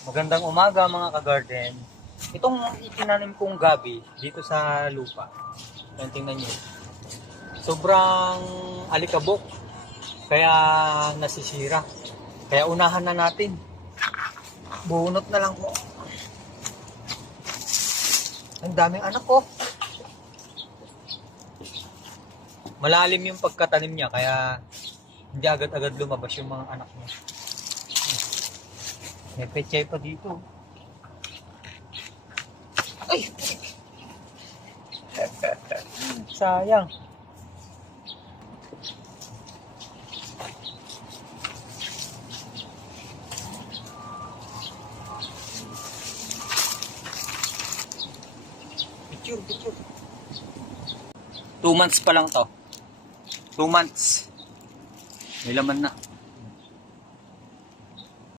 Magandang umaga mga ka-garden. Itong itinanim kong gabi dito sa lupa. Yan, tingnan nyo. Sobrang alikabok. Kaya nasisira. Kaya unahan na natin. Bunot na lang po. Ang daming anak ko. Malalim yung pagkatanim niya kaya hindi agad-agad lumabas yung mga anak niya. May pechay pa dito. Ay! Sayang. Picture. 2 months pa lang to. 2 months. May laman na.